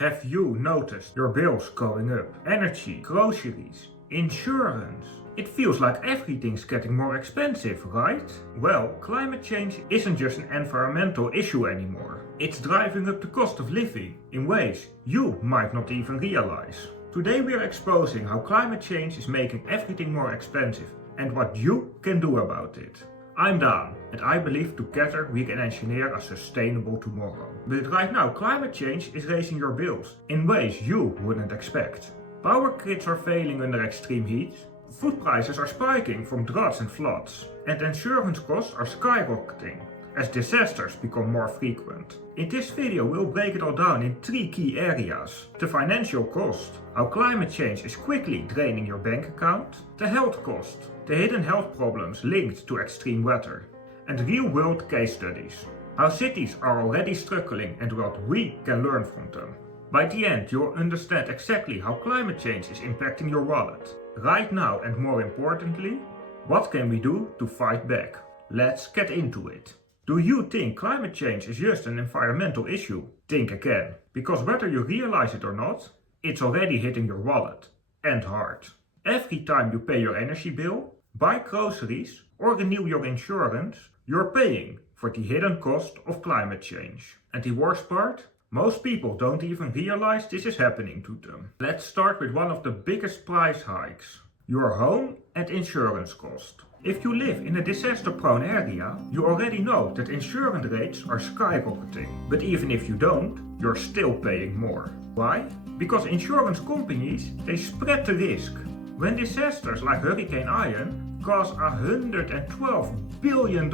Have you noticed your bills going up? Energy, groceries, insurance. It feels like everything's getting more expensive, right? Well, climate change isn't just an environmental issue anymore. It's driving up the cost of living in ways you might not even realize. Today we are exposing how climate change is making everything more expensive and what you can do about it. I'm Daan, and I believe together we can engineer a sustainable tomorrow. But right now climate change is raising your bills in ways you wouldn't expect. Power grids are failing under extreme heat, food prices are spiking from droughts and floods, and insurance costs are skyrocketing as disasters become more frequent. In this video we'll break it all down in 3 key areas: the financial cost, how climate change is quickly draining your bank account, the health cost, the hidden health problems linked to extreme weather, and real-world case studies, how cities are already struggling and what we can learn from them. By the end you'll understand exactly how climate change is impacting your wallet right now, and more importantly, what can we do to fight back. Let's get into it. Do you think climate change is just an environmental issue? Think again, because whether you realize it or not, it's already hitting your wallet, and hard. Every time you pay your energy bill, buy groceries or renew your insurance, you're paying for the hidden cost of climate change. And the worst part? Most people don't even realize this is happening to them. Let's start with one of the biggest price hikes: your home and insurance cost. If you live in a disaster-prone area, you already know that insurance rates are skyrocketing. But even if you don't, you're still paying more. Why? Because insurance companies, they spread the risk. When disasters like Hurricane Ian cause $112 billion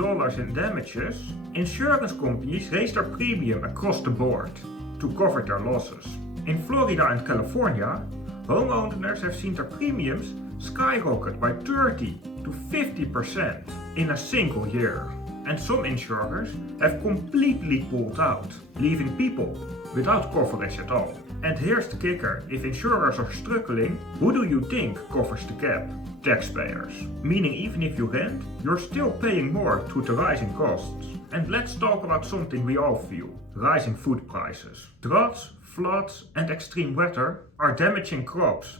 in damages, insurance companies raise their premium across the board to cover their losses. In Florida and California, homeowners have seen their premiums skyrocket by 30 to 50% in a single year. And some insurers have completely pulled out, leaving people without coverage at all. And here's the kicker: if insurers are struggling, who do you think covers the gap? Taxpayers. Meaning even if you rent, you're still paying more due to rising costs. And let's talk about something we all feel: rising food prices. Droughts, floods and extreme weather are damaging crops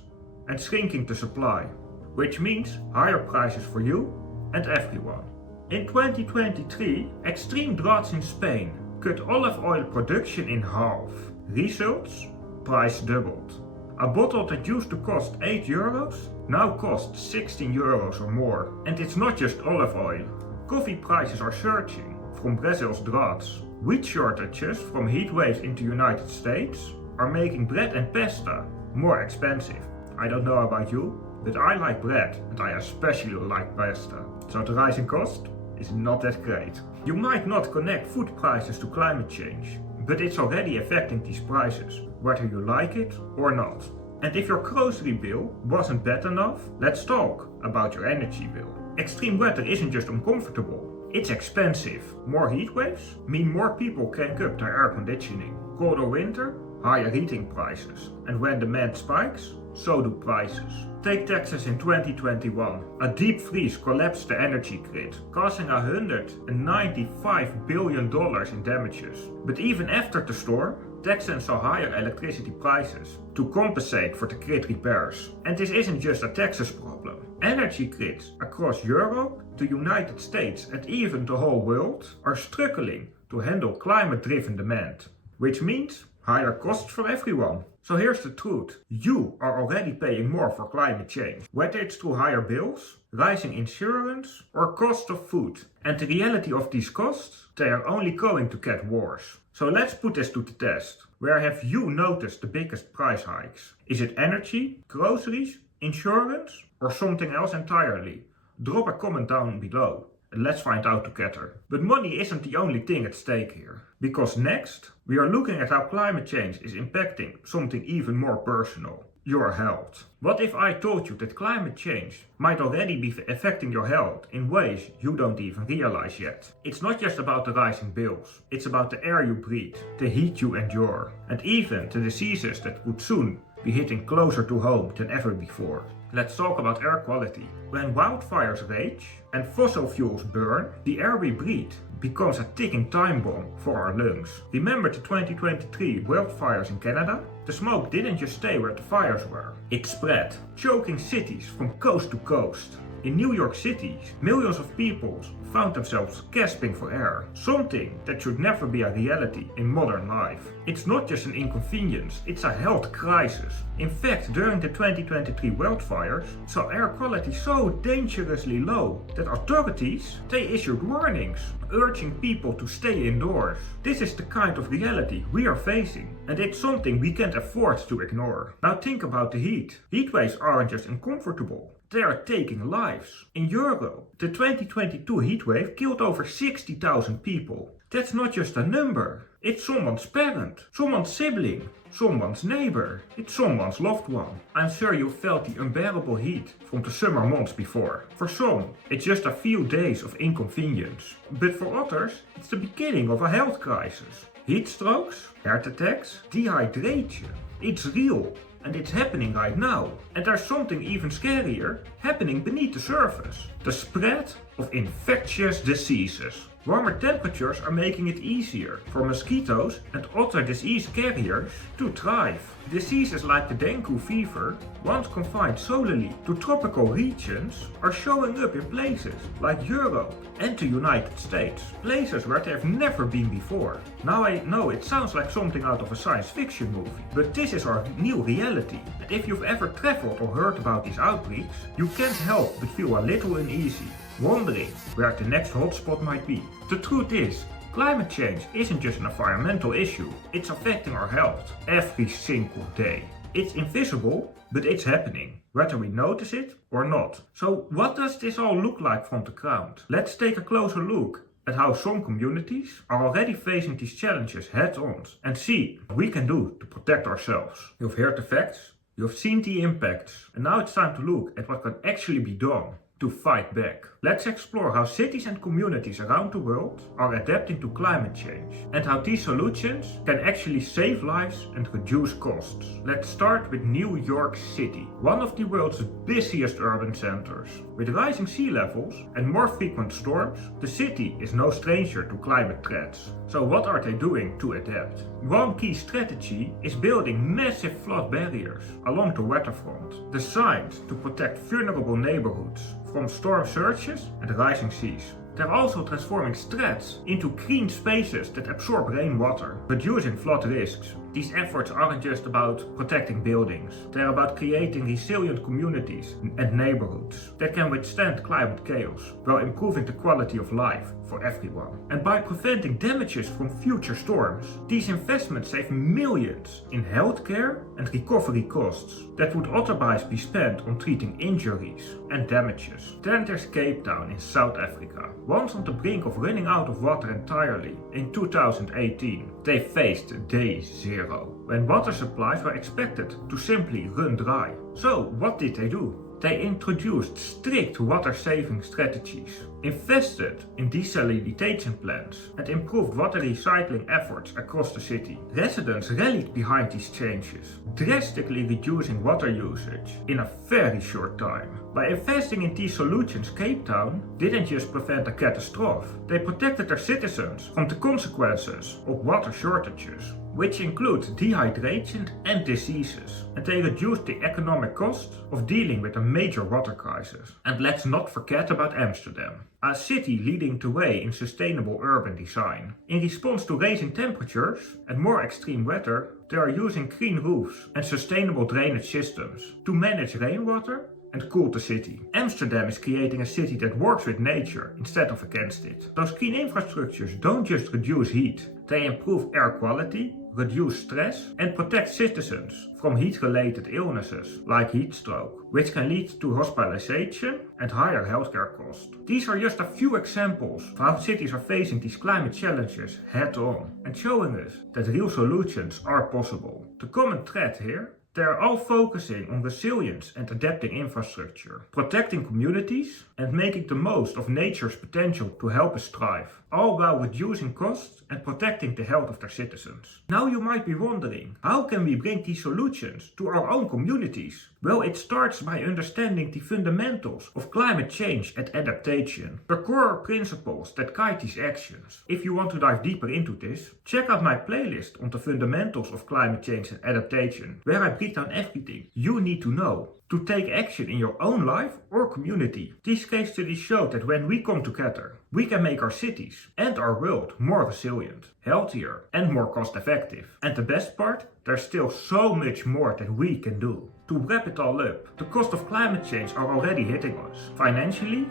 and shrinking the supply, which means higher prices for you and everyone. In 2023, extreme droughts in Spain cut olive oil production in half. Results? Price doubled. A bottle that used to cost €8 now costs €16 or more. And it's not just olive oil. Coffee prices are surging from Brazil's droughts. Wheat shortages from heatwaves in the United States are making bread and pasta more expensive. I don't know about you, but I like bread and I especially like pasta. So the rising cost is not that great. You might not connect food prices to climate change, but it's already affecting these prices, whether you like it or not. And if your grocery bill wasn't bad enough, let's talk about your energy bill. Extreme weather isn't just uncomfortable, it's expensive. More heat waves mean more people crank up their air conditioning. Colder winter, higher heating prices. And when demand spikes, so do prices. Take Texas in 2021. A deep freeze collapsed the energy grid, causing $195 billion in damages. But even after the storm, Texans saw higher electricity prices to compensate for the grid repairs. And this isn't just a Texas problem. Energy grids across Europe, the United States and even the whole world are struggling to handle climate-driven demand, which means higher costs for everyone. So here's the truth: you are already paying more for climate change, whether it's through higher bills, rising insurance or cost of food. And the reality of these costs, they are only going to get worse. So let's put this to the test. Where have you noticed the biggest price hikes? Is it energy, groceries, insurance or something else entirely? Drop a comment down below. Let's find out together. But money isn't the only thing at stake here. Because next, we are looking at how climate change is impacting something even more personal: your health. What if I told you that climate change might already be affecting your health in ways you don't even realize yet? It's not just about the rising bills. It's about the air you breathe, the heat you endure, and even the diseases that could soon be hitting closer to home than ever before. Let's talk about air quality. When wildfires rage and fossil fuels burn, the air we breathe becomes a ticking time bomb for our lungs. Remember the 2023 wildfires in Canada? The smoke didn't just stay where the fires were. It spread, choking cities from coast to coast. In New York City, millions of people found themselves gasping for air, something that should never be a reality in modern life. It's not just an inconvenience, it's a health crisis. In fact, during the 2023 wildfires, saw air quality so dangerously low that authorities, they issued warnings, urging people to stay indoors. This is the kind of reality we are facing, and it's something we can't afford to ignore. Now think about the heat. Heatwaves aren't just uncomfortable. They are taking lives. In Europe, the 2022 heatwave killed over 60,000 people. That's not just a number. It's someone's parent, someone's sibling, someone's neighbor. It's someone's loved one. I'm sure you felt the unbearable heat from the summer months before. For some, it's just a few days of inconvenience. But for others, it's the beginning of a health crisis. Heat strokes, heart attacks, dehydration. It's real. And it's happening right now. And there's something even scarier happening beneath the surface. The spread of infectious diseases. Warmer temperatures are making it easier for mosquitoes and other disease carriers to thrive. Diseases like the dengue fever, once confined solely to tropical regions, are showing up in places like Europe and the United States, places where they have never been before. Now I know it sounds like something out of a science fiction movie, but this is our new reality. And if you've ever traveled or heard about these outbreaks, you can't help but feel a little uneasy, wondering where the next hotspot might be. The truth is, climate change isn't just an environmental issue, it's affecting our health every single day. It's invisible, but it's happening, whether we notice it or not. So what does this all look like from the ground? Let's take a closer look at how some communities are already facing these challenges head-on and see what we can do to protect ourselves. You've heard the facts, you've seen the impacts, and now it's time to look at what can actually be done to fight back. Let's explore how cities and communities around the world are adapting to climate change and how these solutions can actually save lives and reduce costs. Let's start with New York City, one of the world's busiest urban centers. With rising sea levels and more frequent storms, the city is no stranger to climate threats. So what are they doing to adapt? One key strategy is building massive flood barriers along the waterfront, designed to protect vulnerable neighborhoods from storm surges and rising seas. They're also transforming streets into green spaces that absorb rainwater, reducing flood risks. These efforts aren't just about protecting buildings, they're about creating resilient communities and neighborhoods that can withstand climate chaos while improving the quality of life for everyone. And by preventing damages from future storms, these investments save millions in healthcare and recovery costs that would otherwise be spent on treating injuries and damages. Then there's Cape Town in South Africa. Once on the brink of running out of water entirely, in 2018, they faced day zero, when water supplies were expected to simply run dry. So what did they do? They introduced strict water-saving strategies, invested in desalination plants, and improved water recycling efforts across the city. Residents rallied behind these changes, drastically reducing water usage in a very short time. By investing in these solutions, Cape Town didn't just prevent a catastrophe, they protected their citizens from the consequences of water shortages, which include dehydration and diseases, and they reduced the economic cost of dealing with a major water crisis. And let's not forget about Amsterdam, a city leading the way in sustainable urban design. In response to rising temperatures and more extreme weather, they are using green roofs and sustainable drainage systems to manage rainwater and cool the city. Amsterdam is creating a city that works with nature instead of against it. Those green infrastructures don't just reduce heat, they improve air quality, reduce stress, and protect citizens from heat-related illnesses like heat stroke, which can lead to hospitalization and higher healthcare costs. These are just a few examples of how cities are facing these climate challenges head-on and showing us that real solutions are possible. The common thread here: they are all focusing on resilience and adapting infrastructure, protecting communities, and making the most of nature's potential to help us thrive. all while reducing costs and protecting the health of their citizens. Now you might be wondering, how can we bring these solutions to our own communities? Well, it starts by understanding the fundamentals of climate change and adaptation, the core principles that guide these actions. If you want to dive deeper into this, check out my playlist on the fundamentals of climate change and adaptation, where I break down everything you need to know to take action in your own life or community. These case studies show that when we come together, we can make our cities and our world more resilient, healthier and more cost effective. And the best part, there's still so much more that we can do. To wrap it all up, the cost of climate change are already hitting us, financially,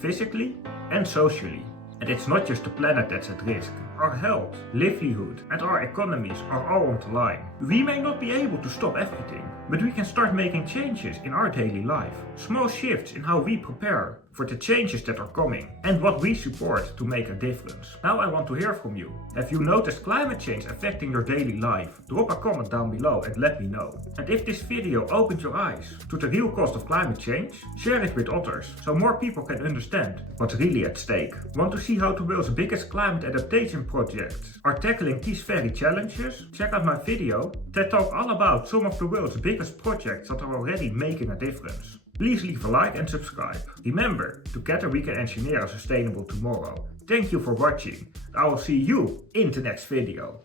physically and socially. And it's not just the planet that's at risk. Our health, livelihood and our economies are all on the line. We may not be able to stop everything, but we can start making changes in our daily life. Small shifts in how we prepare for the changes that are coming and what we support to make a difference. Now I want to hear from you. Have you noticed climate change affecting your daily life? Drop a comment down below and let me know. And if this video opened your eyes to the real cost of climate change, share it with others so more people can understand what's really at stake. Want to see how the world's biggest climate adaptation projects are tackling these very challenges? Check out my video that talks all about some of the world's biggest projects that are already making a difference. Please leave a like and subscribe. Remember, together we can engineer a sustainable tomorrow. Thank you for watching. I will see you in the next video.